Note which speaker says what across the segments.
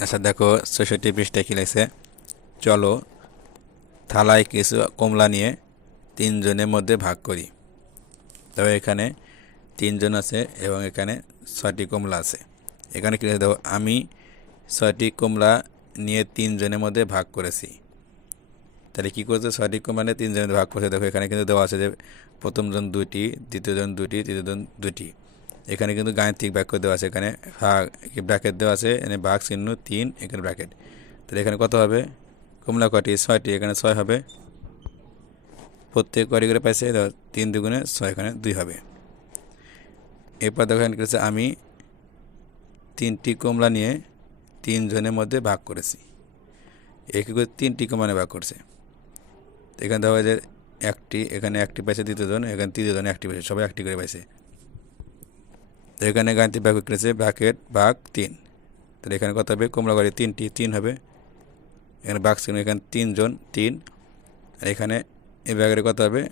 Speaker 1: আচ্ছা দেখো ছষট্টি পৃষ্ঠায় কী লাগছে চলো, থালায় কিছু কমলা নিয়ে তিনজনের মধ্যে ভাগ করি। তবে এখানে তিনজন আছে এবং এখানে ছয়টি কমলা আছে। এখানে কী দেখো, আমি ছয়টি কমলা নিয়ে তিনজনের মধ্যে ভাগ করেছি। তাহলে কী করছে? ছয়টি কমলা নিয়ে তিনজনের ভাগ করেছে। দেখো, এখানে কিন্তু দেওয়া আছে যে প্রথমজন দুটি দ্বিতীয়জন দুটি তৃতীয়জন দুটি এখানে কিন্তু গাণিতিক বাক্য দেওয়া আছে, এখানে ভাগ ব্র্যাকেট দেওয়া আছে, এখানে ভাগ চিহ্ন তিন, এখানে ব্র্যাকেট তাহলে এখানে কত হবে? কমলা কটি ছয়টি, এখানে ছয় হবে। প্রত্যেক কটি করে পাইছে তিন দুগুণে ছয়, এখানে দুই হবে। এরপর দেখো এখানে কি হচ্ছে আমি তিনটি কমলা নিয়ে তিনজনের মধ্যে ভাগ করেছি। একে করে তিনটি কমলা নিয়ে ভাগ করছে। এখানে দেখা যায় একটি, এখানে একটি পাইছে দ্বিতীয়জন এখানে তৃতীয়জন একটি পাইছে, সবাই একটি করে পাইছে। তো এখানে গাণিতিক ব্যাগ করেছে ব্র্যাকেট, ভাগ তিন। তাহলে এখানে কত হবে? কমলা করে তিনটি তিন হবে। এখানে বাঘ ছিল এখানে তিনজন তিন। আর এখানে এই ব্যাগের কত হবে?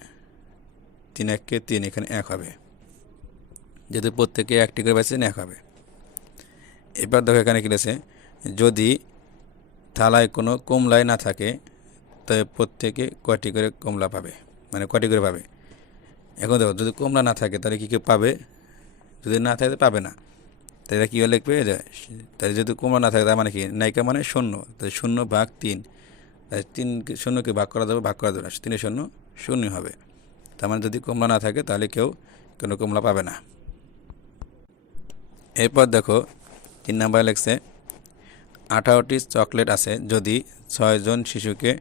Speaker 1: তিন এককে তিন, এখানে এক হবে। যেহেতু প্রত্যেকে একটি করে পাইছেন এক হবে। এবার দেখো এখানে কী রয়েছে? যদি থালায় কোনো কমলাই না থাকে তবে প্রত্যেকে কয়টি করে কমলা পাবে? মানে কয়টি করে পাবে? এখন দেখো, যদি কমলা না থাকে, তাহলে কী কী পাবে? যদি না থাকে পাবে না। তাহলে কী লিখবে? তাহলে যদি কমলা না থাকে তার মানে কি? নায়িকা মানে শূন্য। তাহলে শূন্য ভাগ তিন। তাহলে তিন শূন্যকে ভাগ করা যাবে, ভাগ করা যাবে না। তিনে শূন্য শূন্য হবে। তার মানে যদি কমলা না থাকে তাহলে কেউ কোনো কমলা পাবে না। এরপর দেখো, তিন নাম্বার লেখছে, আঠারোটি চকলেট আছে, যদি ছয়জন শিশুকে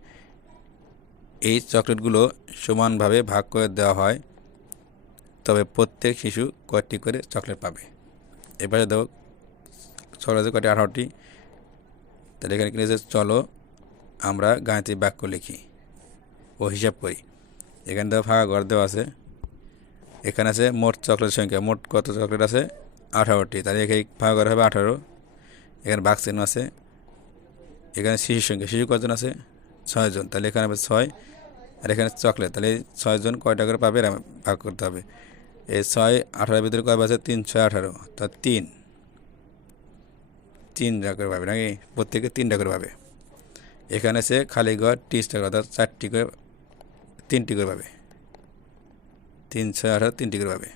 Speaker 1: এই চকলেটগুলো সমানভাবে ভাগ করে দেওয়া হয় তবে প্রত্যেক শিশু কয়েকটি করে চকলেট পাবে। এবারে দেখো চকলেট কয়টি আঠারোটি, তাহলে এখানে কি লিখেছে চলো আমরা গাণিতিক বাক্য লিখি ও হিসাব করি। এখানে দেখো ফাঁকা ঘর দেওয়া আছে। এখানে আছে মোট চকলেট সংখ্যা। মোট কত চকলেট আছে? আঠারোটি। তাহলে এখানে ফাঁকা ঘর হবে আঠারো। এখানে বাঘ চিহ্ন আছে। এখানে শিশুর সংখ্যা। শিশু কজন আছে? ছয়জন। তাহলে এখানে হবে ছয়। আর এখানে চকলেট। তাহলে ছয়জন কয়টা করে পাবে? ভাগ করতে হবে। এই ছয়, আঠারোর ভিতরে কয় আছে তিন, ছয়, আঠারো। তা তিন। তিনটা করে পাবে নাকি? প্রত্যেকে তিনটা করে পাবে। এখানে আছে খালি ঘর ত্রিশটা করে, অর্থাৎ চারটি করে, তিনটি করে পাবে। তিন, ছয়, আঠারো, তিনটি করে পাবে।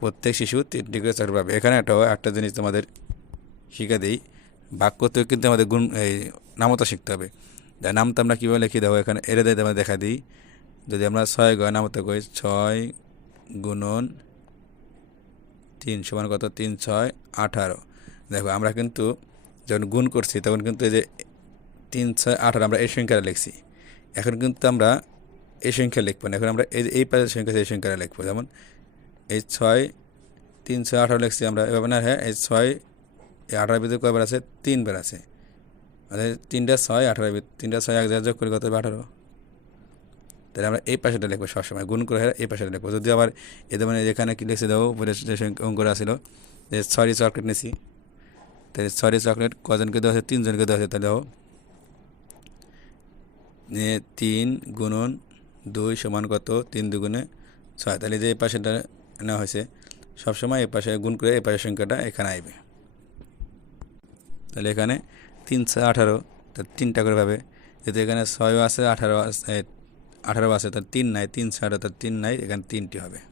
Speaker 1: প্রত্যেক শিশু তিনটি করে চকলেট পাবে। এখানে একটা একটা জিনিস তোমাদের শিখে দিই। বাক্য করতেও কিন্তু আমাদের গুণ, এই নামতা শিখতে হবে। যার নামটা আমরা কীভাবে লিখে দেবো এখানে, এরে দিয়ে আমরা দেখা দিই। যদি আমরা ছয় গয় নামতা করি, ছয় গুণন তিন সমান কত? তিন, ছয়, আঠারো। দেখো, আমরা কিন্তু যখন গুণ করছি, তখন কিন্তু এই যে তিন, ছয়, আঠারো আমরা এই সংখ্যাটা লিখছি। এখন কিন্তু আমরা এই সংখ্যা লিখব না। এখন আমরা এই এই পাশের সংখ্যা এই সংখ্যাটা লিখব। যেমন এই ছয়, তিন, ছয়, আঠারো লিখছি আমরা। এভাবে না হ্যাঁ এই ছয়, এই আঠারোর ভিতরে কয়বার আছে? তিনবার আছে। মানে তিনটা ছয়, আঠারো তিনটা ছয় এক জায়গায় যোগ করে কত আঠারো। তাহলে আমরা এই পাশেটা লিখব সবসময়, গুণ করে এই পাশেটা লিখব। যদি আবার এদের মানে এখানে কি লিখে দেবো উপরে যে যে ছয়টি চকলেট নিছি। তাহলে ছয়টি চকলেট কজনকে দেওয়া আছে তিনজনকে দেওয়া আছে তাহলে ও তিন গুণন দুই সমান কত? তিন দুগুণে ছয়। তাহলে যে এই পাশেটা নেওয়া হয়েছে, সবসময় এই পাশে গুণ করে এই পাশের সংখ্যাটা এখানে আসবে তাহলে এখানে তিন ছয় আঠারো তার তিনটা করে পাবে যেহেতু এখানে ছয়ও আছে, আঠারো আছে আঠারো আছে তার তিন নাই তিন সাড়ে তার তিন নাই এখানে তিনটি হবে।